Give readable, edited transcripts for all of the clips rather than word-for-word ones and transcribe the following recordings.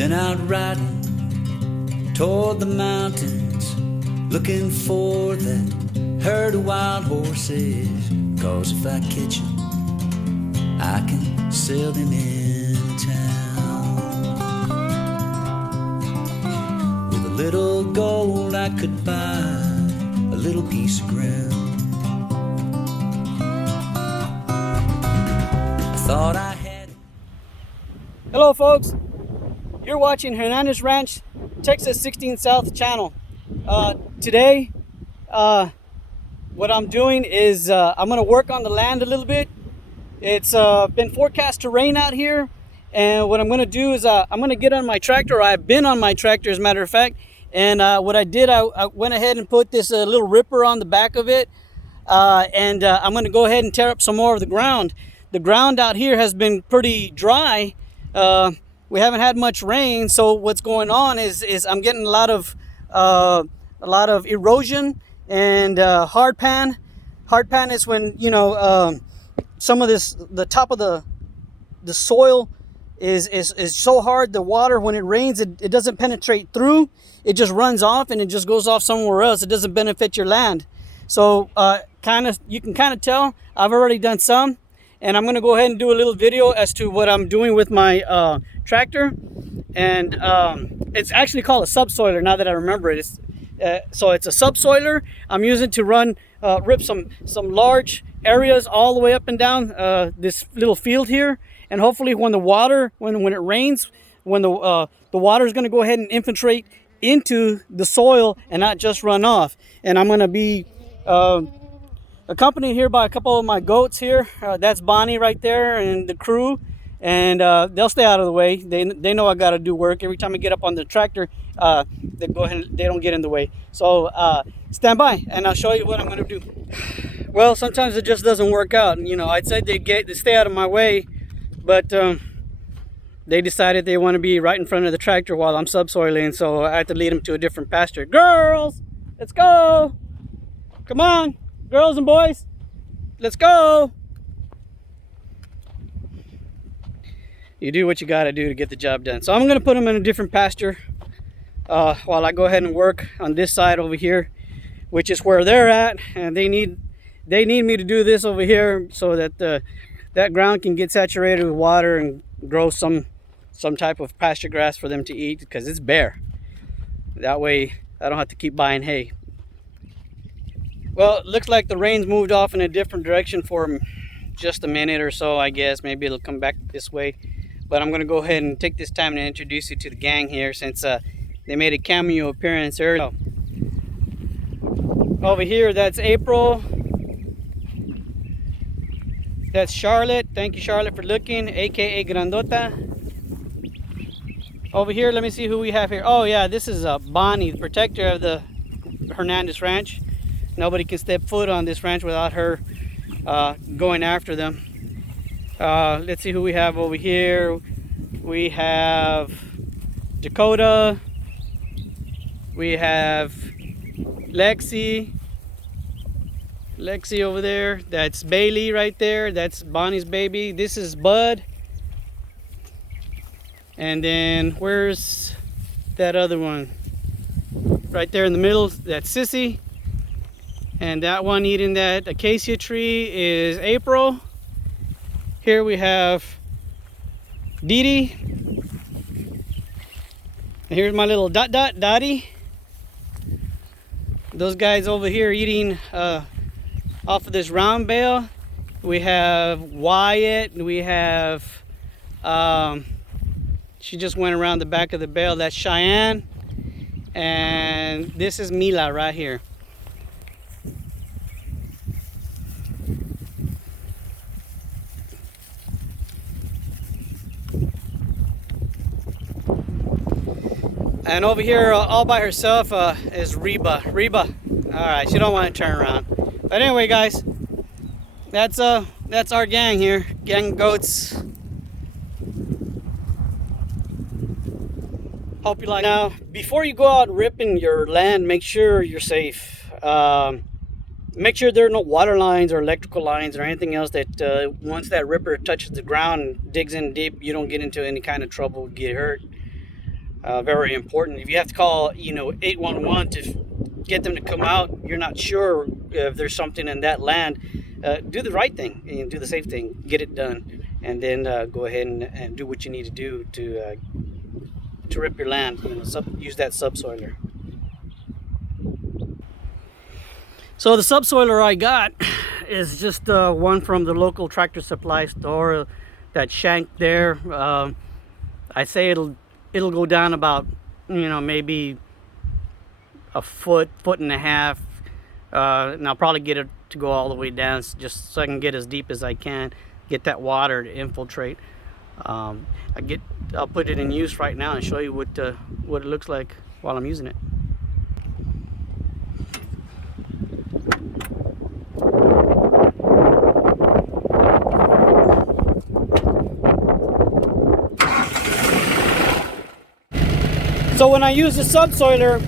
Been out riding toward the mountains, looking for that herd of wild horses. 'Cause if I catch 'em, I can sell them in town. With a little gold I could buy a little piece of ground. I thought I had. Hello folks, you're watching Hernandez Ranch, Texas 16 South channel. Today, what I'm doing is I'm going to work on the land a little bit. It's been forecast to rain out here, and what I'm going to do is I'm going to get on my tractor. I've been on my tractor, as a matter of fact, and what I did, I went ahead and put this little ripper on the back of it, and I'm going to go ahead and tear up some more of the ground. The ground out here has been pretty dry. We haven't had much rain, so what's going on is I'm getting a lot of erosion and hard pan. Hard pan is when, you know, some of the top of the soil is so hard, the water, when it rains, it doesn't penetrate through. It just runs off and it just goes off somewhere else. It doesn't benefit your land. So you can kind of tell I've already done some, and I'm going to go ahead and do a little video as to what I'm doing with my tractor. And it's actually called a subsoiler, now that I remember it. So it's a subsoiler I'm using to rip some large areas all the way up and down this little field here. And hopefully when the water, when it rains, when the water is going to go ahead and infiltrate into the soil and not just run off. And I'm going to be accompanied here by a couple of my goats here. That's Bonnie right there and the crew, and they'll stay out of the way. They know I got to do work. Every time I get up on the tractor, they go ahead and they don't get in the way. So stand by and I'll show you what I'm going to do. Well, sometimes it just doesn't work out. You know, I'd say they stay out of my way, but they decided they want to be right in front of the tractor while I'm subsoiling, so I had to lead them to a different pasture. Girls, let's go. Come on. Girls and boys, let's go. You do what you got to do to get the job done. So I'm going to put them in a different pasture while I go ahead and work on this side over here, which is where they're at, and they need me to do this over here so that that ground can get saturated with water and grow some type of pasture grass for them to eat, because it's bare. That way I don't have to keep buying hay. Well, it looks like the rain's moved off in a different direction for just a minute or so, I guess. Maybe it'll come back this way. But I'm going to go ahead and take this time to introduce you to the gang here, since they made a cameo appearance earlier. Over here, that's April. That's Charlotte. Thank you, Charlotte, for looking, aka Grandota. Over here, let me see who we have here. Oh yeah, this is Bonnie, the protector of the Hernandez Ranch. Nobody can step foot on this ranch without her going after them. Let's see who we have over here. We have Dakota. We have Lexi over there. That's Bailey right there. That's Bonnie's baby. This is Bud. And then where's that other one? Right there in the middle, that's Sissy. And that one eating that acacia tree is April. Here we have Dee Dee. And here's my little Dottie. Those guys over here eating off of this round bale. We have Wyatt, and we have she just went around the back of the bale. That's Cheyenne. And this is Mila right here. And over here, all by herself, is Reba. All right, she don't want to turn around. But anyway, guys, that's our gang here, gang of goats. Hope you like. Now, before you go out ripping your land, make sure you're safe. Make sure there are no water lines or electrical lines or anything else that once that ripper touches the ground and digs in deep, you don't get into any kind of trouble, get hurt. Very important. If you have to call, 811 to get them to come out, you're not sure if there's something in that land, do the right thing and do the safe thing, get it done, and then go ahead and do what you need to do to rip your land. Use that subsoiler. So the subsoiler I got is just one from the local tractor supply store, that shank there. I say it'll go down about, maybe a foot and a half, and I'll probably get it to go all the way down, just so I can get as deep as I can, get that water to infiltrate. I'll put it in use right now and show you what it looks like while I'm using it. So when I use the subsoiler,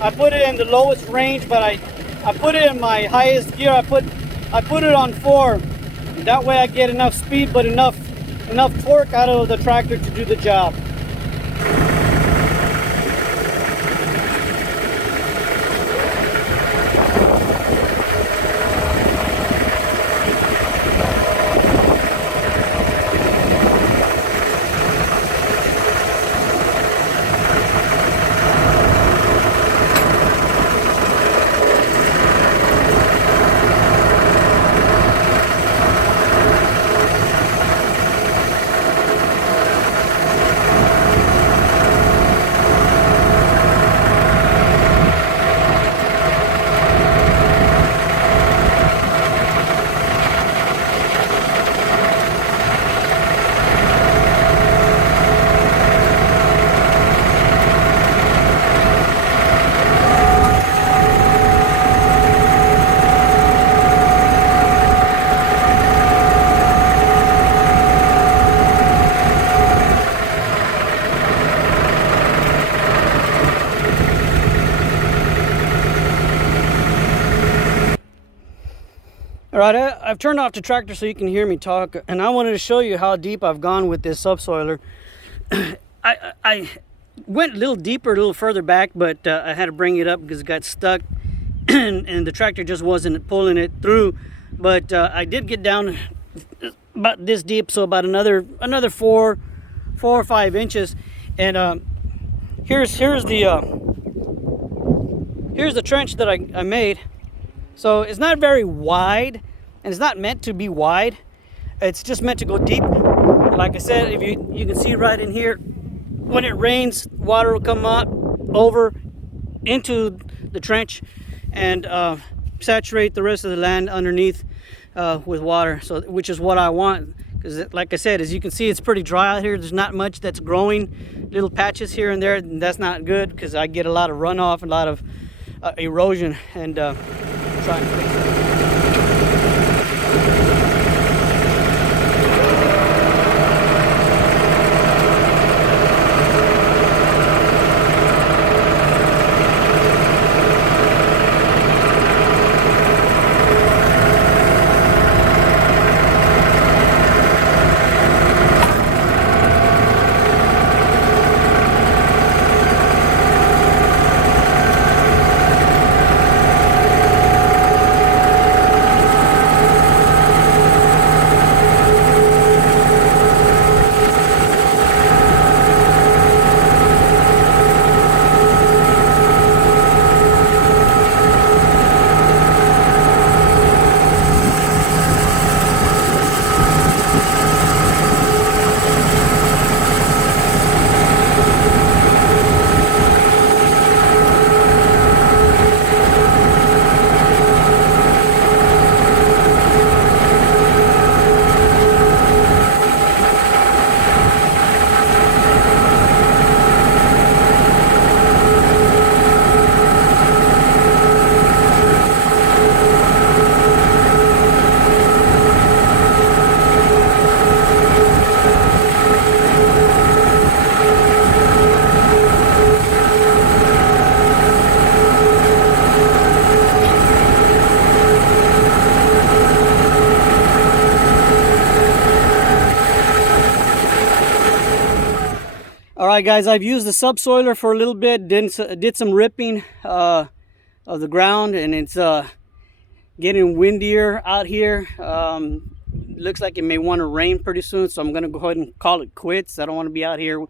I put it in the lowest range, but I put it in my highest gear. I put it on 4. That way I get enough speed, but enough torque out of the tractor to do the job. All right, I've turned off the tractor so you can hear me talk, and I wanted to show you how deep I've gone with this subsoiler. I went a little deeper, a little further back, but I had to bring it up because it got stuck, and the tractor just wasn't pulling it through. But I did get down about this deep, so about another 4 or 5 inches. And here's the trench that I made. So it's not very wide, and it's not meant to be wide. It's just meant to go deep. Like I said, if you can see right in here, when it rains, water will come up over into the trench and saturate the rest of the land underneath with water. So, which is what I want, because like I said, as you can see, it's pretty dry out here. There's not much that's growing, little patches here and there, and that's not good because I get a lot of runoff and a lot of erosion, and trying to fix it. All right, guys, I've used the subsoiler for a little bit, did some ripping of the ground, and it's getting windier out here. Looks like it may want to rain pretty soon, so I'm going to go ahead and call it quits. I don't want to be out here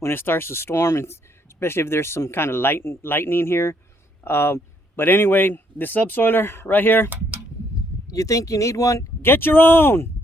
when it starts to storm, and especially if there's some kind of lightning here. But anyway, the subsoiler right here, you think you need one? Get your own!